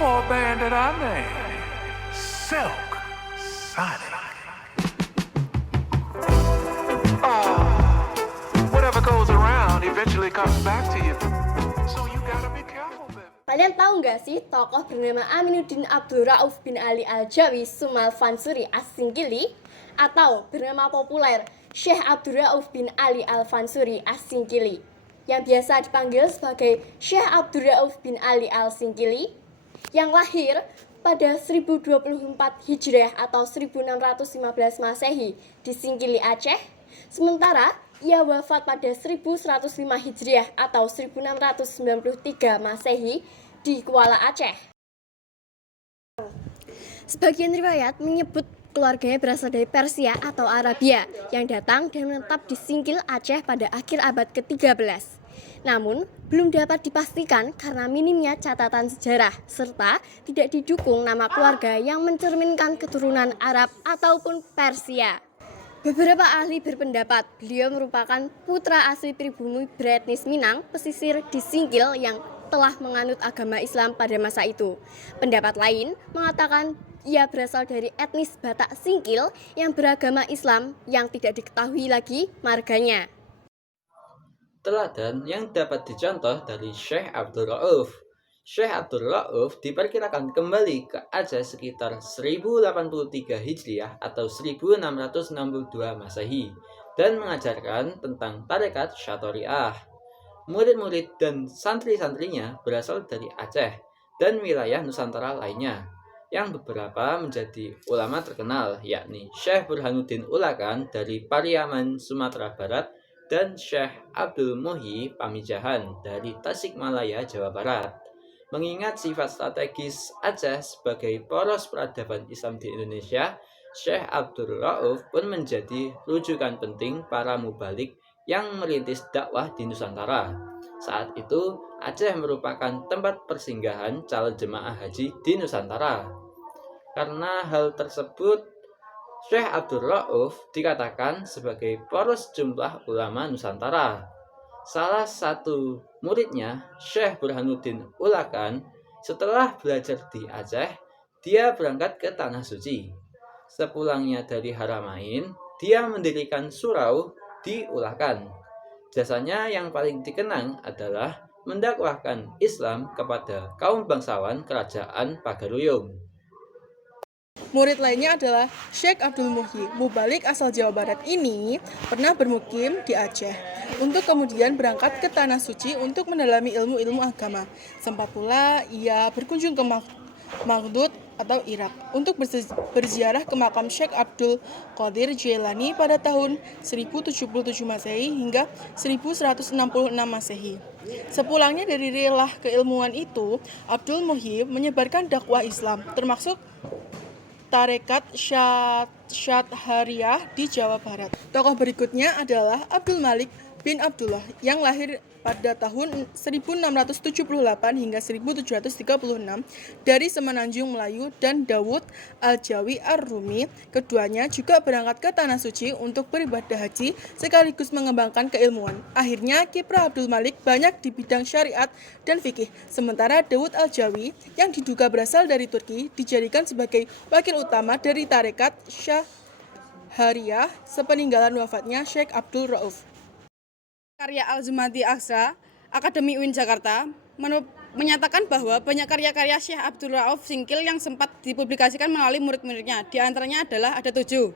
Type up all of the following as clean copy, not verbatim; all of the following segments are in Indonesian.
for a band that I named Silk Sonic. Whatever goes around eventually comes back to you. So you gotta be careful, baby. Kalian tahu nggak sih tokoh bernama Aminuddin Abdul Rauf bin Ali Al-Jawi Sumal Fansuri As-Singkili atau bernama populer Syekh Abdul Rauf bin Ali Al-Fansuri As-Singkili yang biasa dipanggil sebagai Syekh Abdul Rauf bin Ali Al-Singkili yang lahir pada 1024 Hijriah atau 1615 Masehi di Singkili, Aceh. Sementara ia wafat pada 1105 Hijriah atau 1693 Masehi di Kuala Aceh. Sebagian riwayat menyebut keluarganya berasal dari Persia atau Arabia yang datang dan menetap di Singkil, Aceh pada akhir abad ke-13. Namun, belum dapat dipastikan karena minimnya catatan sejarah serta tidak didukung nama keluarga yang mencerminkan keturunan Arab ataupun Persia. Beberapa ahli berpendapat beliau merupakan putra asli pribumi beretnis Minang pesisir di Singkil yang telah menganut agama Islam pada masa itu. Pendapat lain mengatakan ia berasal dari etnis Batak Singkil yang beragama Islam yang tidak diketahui lagi marganya. Teladan yang dapat dicontoh dari Syekh Abdul Rauf. Syekh Abdul Rauf diperkirakan kembali ke Aceh sekitar 1083 Hijriah atau 1662 Masehi dan mengajarkan tentang tarekat Syatariah. Murid-murid dan santri-santrinya berasal dari Aceh dan wilayah Nusantara lainnya, yang beberapa menjadi ulama terkenal, yakni Syekh Burhanuddin Ulakan dari Pariaman, Sumatera Barat, dan Syekh Abdul Muhyi Pamijahan dari Tasikmalaya, Jawa Barat. Mengingat sifat strategis Aceh sebagai poros peradaban Islam di Indonesia, Syekh Abdul Rauf pun menjadi rujukan penting para mubalik yang merintis dakwah di Nusantara. Saat itu, Aceh merupakan tempat persinggahan calon jemaah haji di Nusantara. Karena hal tersebut, Syekh Abdul Rauf dikatakan sebagai poros jumlah ulama Nusantara. Salah satu muridnya, Syekh Burhanuddin Ulakan, setelah belajar di Aceh, dia berangkat ke Tanah Suci. Sepulangnya dari Haramain, dia mendirikan surau di Ulakan. Jasanya yang paling dikenang adalah mendakwahkan Islam kepada kaum bangsawan kerajaan Pagaruyung. Murid lainnya adalah Syekh Abdul Muhyi, mubalik asal Jawa Barat ini pernah bermukim di Aceh untuk kemudian berangkat ke Tanah Suci untuk mendalami ilmu-ilmu agama. Sempat pula ia berkunjung ke Maghdud atau Irak untuk berziarah ke makam Syekh Abdul Qadir Jailani pada tahun 1077 Masehi hingga 1166 Masehi. Sepulangnya dari rilah keilmuan itu, Abdul Muhyi menyebarkan dakwah Islam termasuk tarekat Syathariyah di Jawa Barat. Tokoh berikutnya adalah Abdul Malik bin Abdullah yang lahir pada tahun 1678 hingga 1736 dari Semenanjung Melayu dan Dawud Al-Jawi Ar-Rumi. Keduanya juga berangkat ke Tanah Suci untuk beribadah haji sekaligus mengembangkan keilmuan. Akhirnya kiprah Abdul Malik banyak di bidang syariat dan fikih, sementara Dawud Al-Jawi yang diduga berasal dari Turki dijadikan sebagai wakil utama dari tarekat Syathariyah sepeninggalan wafatnya Syekh Abdul Rauf. Karya Al-Zumati Aqsa, Akademi UIN Jakarta, menyatakan bahwa banyak karya-karya Syekh Abdul Rauf Singkil yang sempat dipublikasikan melalui murid-muridnya. Di antaranya adalah ada 7.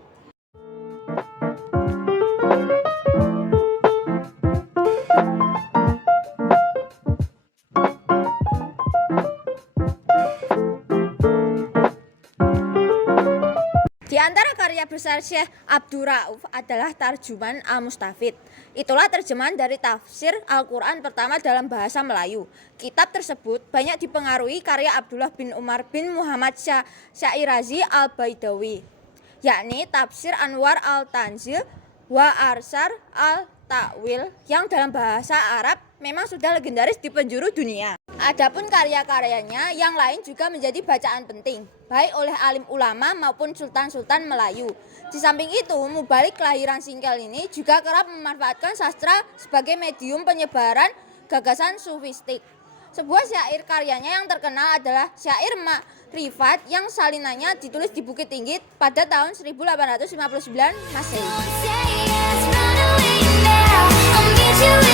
Di antara karya besar Syekh Abdul Rauf adalah Tarjuman Al-Mustafid. Itulah terjemahan dari tafsir Al-Quran pertama dalam bahasa Melayu. Kitab tersebut banyak dipengaruhi karya Abdullah bin Umar bin Muhammad Syairazi Al-Baidawi, yakni tafsir Anwar Al-Tanzil wa Arsar Al-Ta'wil yang dalam bahasa Arab memang sudah legendaris di penjuru dunia. Adapun karya-karyanya yang lain juga menjadi bacaan penting, baik oleh alim ulama maupun sultan-sultan Melayu. Di samping itu, mubalik kelahiran Singkil ini juga kerap memanfaatkan sastra sebagai medium penyebaran gagasan sufistik. Sebuah syair karyanya yang terkenal adalah syair Ma'rifat yang salinannya ditulis di Bukit Tinggi pada tahun 1859 Masehi. Say yes, run away now. I'll meet you